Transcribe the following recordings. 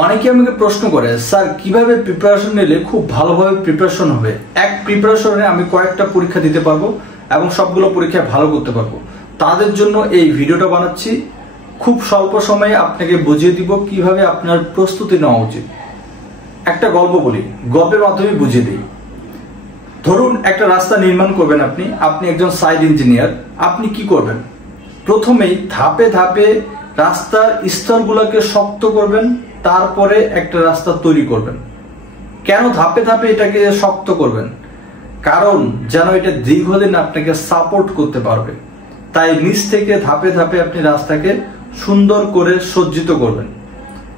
অনেকে আমাকে প্রশ্ন করে, স্যার কিভাবে প্রিপারেশন নিলে খুব ভালোভাবে প্রিপারেশন হবে, এক প্রিপারেশনে আমি কয়েকটা পরীক্ষা দিতে পারবো এবং সবগুলো পরীক্ষায় ভালো করতে পারবো। তাদের জন্য এই ভিডিওটা বানাচ্ছি। খুব স্বল্প সময়ে আপনাকে বুঝিয়ে দিব কিভাবে আপনার প্রস্তুতি নেওয়া উচিত। একটা গল্প বলি, গল্পের মাধ্যমে বুঝিয়ে দিই। ধরুন একটা রাস্তা নির্মাণ করবেন, আপনি একজন সাইট ইঞ্জিনিয়ার। আপনি কি করবেন? প্রথমেই ধাপে ধাপে রাস্তার স্তরগুলোকে শক্ত করবেন, তারপরে একটা রাস্তা তৈরি করবেন। কেন ধাপে ধাপে এটাকে শক্ত করবেন? কারণ যেন এটা দীর্ঘদিন আপনাকে সাপোর্ট করতে পারবে। তাই নিচ থেকে ধাপে ধাপে আপনি রাস্তাকে সুন্দর করে সজ্জিত করবেন।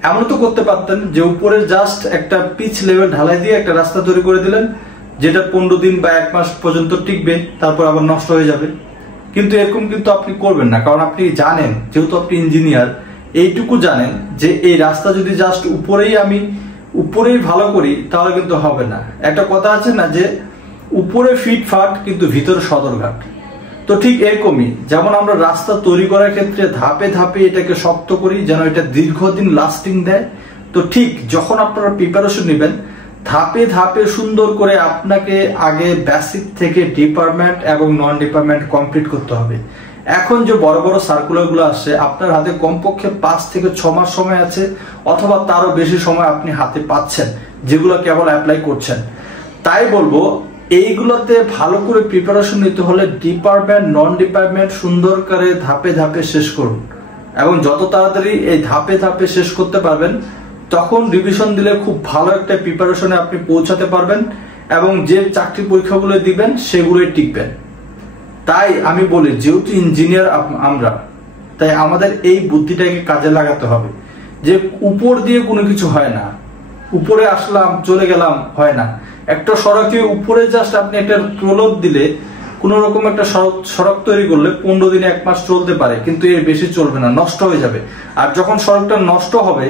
এমন তো করতে পারতেন যে উপরে জাস্ট একটা পিচ লেভেল ঢালাই দিয়ে একটা রাস্তা তৈরি করে দিলেন, যেটা 15 দিন বা 1 মাস পর্যন্ত টিকবে, তারপর আবার নষ্ট হয়ে যাবে। কিন্তু এরকম কিন্তু আপনি করবেন না, কারণ আপনি জানেন, যেহেতু আপনি ইঞ্জিনিয়ার, এইটুকু জানেন যে এই রাস্তা যদি জাস্ট উপরেই ভালো করি তাহলে কিন্তু হবে না। একটা কথা আছে না যে উপরে ফিটফাট কিন্তু ভিতরে সদরঘাট। তো ঠিক এরকমই, যেমন আমরা রাস্তা তৈরি করার ক্ষেত্রে ধাপে ধাপে এটাকে শক্ত করি যেন এটা দীর্ঘদিন লাস্টিং দেয়, তো ঠিক যখন আপনারা প্রিপারেশন নেবেন ধাপে ধাপে সুন্দর করে আপনাকে আগে বেসিক থেকে ডিপার্টমেন্ট এবং নন ডিপার্টমেন্ট কমপ্লিট করতে হবে। এখন যে বড় বড় সার্কুলার গুলো আসছে, আপনার হাতে কমপক্ষে 5 থেকে 6 মাস সময় আছে, অথবা তারও বেশি সময় আপনি হাতে পাচ্ছেন, যেগুলো কেবল অ্যাপ্লাই করছেন। তাই বলবো এইগুলোতে ভালো করে প্রিপারেশন নিতে হলে ডিপার্টমেন্ট নন ডিপার্টমেন্ট সুন্দর করে ধাপে ধাপে শেষ করুন, এবং যত তাড়াতাড়ি এই ধাপে ধাপে শেষ করতে পারবেন তখন রিভিশন দিলে খুব ভালো একটা প্রিপারেশনে আপনি পৌঁছাতে পারবেন, এবং যে চাকরি পরীক্ষাগুলো দিবেন সেগুলোই টিকবেন। তাই আমি বলি, যেহেতু ইঞ্জিনিয়ার আমরা, তাই আমাদের এই বুদ্ধিটাকে কাজে লাগাতে হবে যে উপর দিয়ে কোনো কিছু হয় না, উপরে আসলাম চলে গেলাম হয় না। একটা সড়কে উপরে জাস্ট আপনি একটা প্রলোভ দিলে, কোন রকম একটা সড়ক তৈরি করলে 15 দিনে 1 মাস চলতে পারে, কিন্তু এর বেশি চলবে না, নষ্ট হয়ে যাবে। আর যখন সড়কটা নষ্ট হবে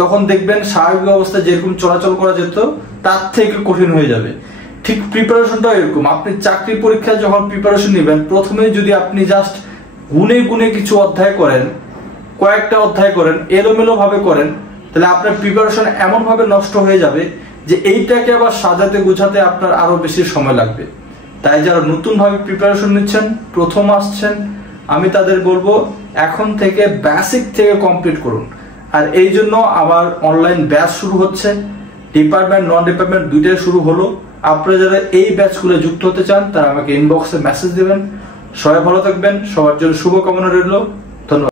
তখন দেখবেন স্বাভাবিক অবস্থায় যেরকম চলাচল করা যেত তার থেকে কঠিন হয়ে যাবে। ঠিক প্রিপারেশনটাও এরকম। আপনি চাকরি পরীক্ষায় যখন প্রিপারেশন নেবেন, প্রথমে যদি আপনি জাস্ট গুনে গুনে কিছু অধ্যায় করেন, কয়েকটা অধ্যায় করেন, এলোমেলো ভাবে করেন, তাহলে আপনার প্রিপারেশন এমন ভাবে নষ্ট হয়ে যাবে যে এইটাকে আবার সাজাতে গুছাতে আপনার আরো বেশি সময় লাগবে। তাই যারা নতুন ভাবে প্রিপারেশন নিচ্ছেন, প্রথম আসছেন, আমি তাদের বলবো এখন থেকে বেসিক থেকে কমপ্লিট করুন। আর এই জন্য আবার অনলাইন ব্যাচ শুরু হচ্ছে, ডিপার্টমেন্ট নন ডিপার্টমেন্ট দুইটাই শুরু হলো। আপনারা যারা এই ব্যাচগুলো যুক্ত হতে চান তারা আমাকে ইনবক্সে মেসেজ দিবেন। সবাই ভালো থাকবেন, সবার জন্য শুভকামনা রইল।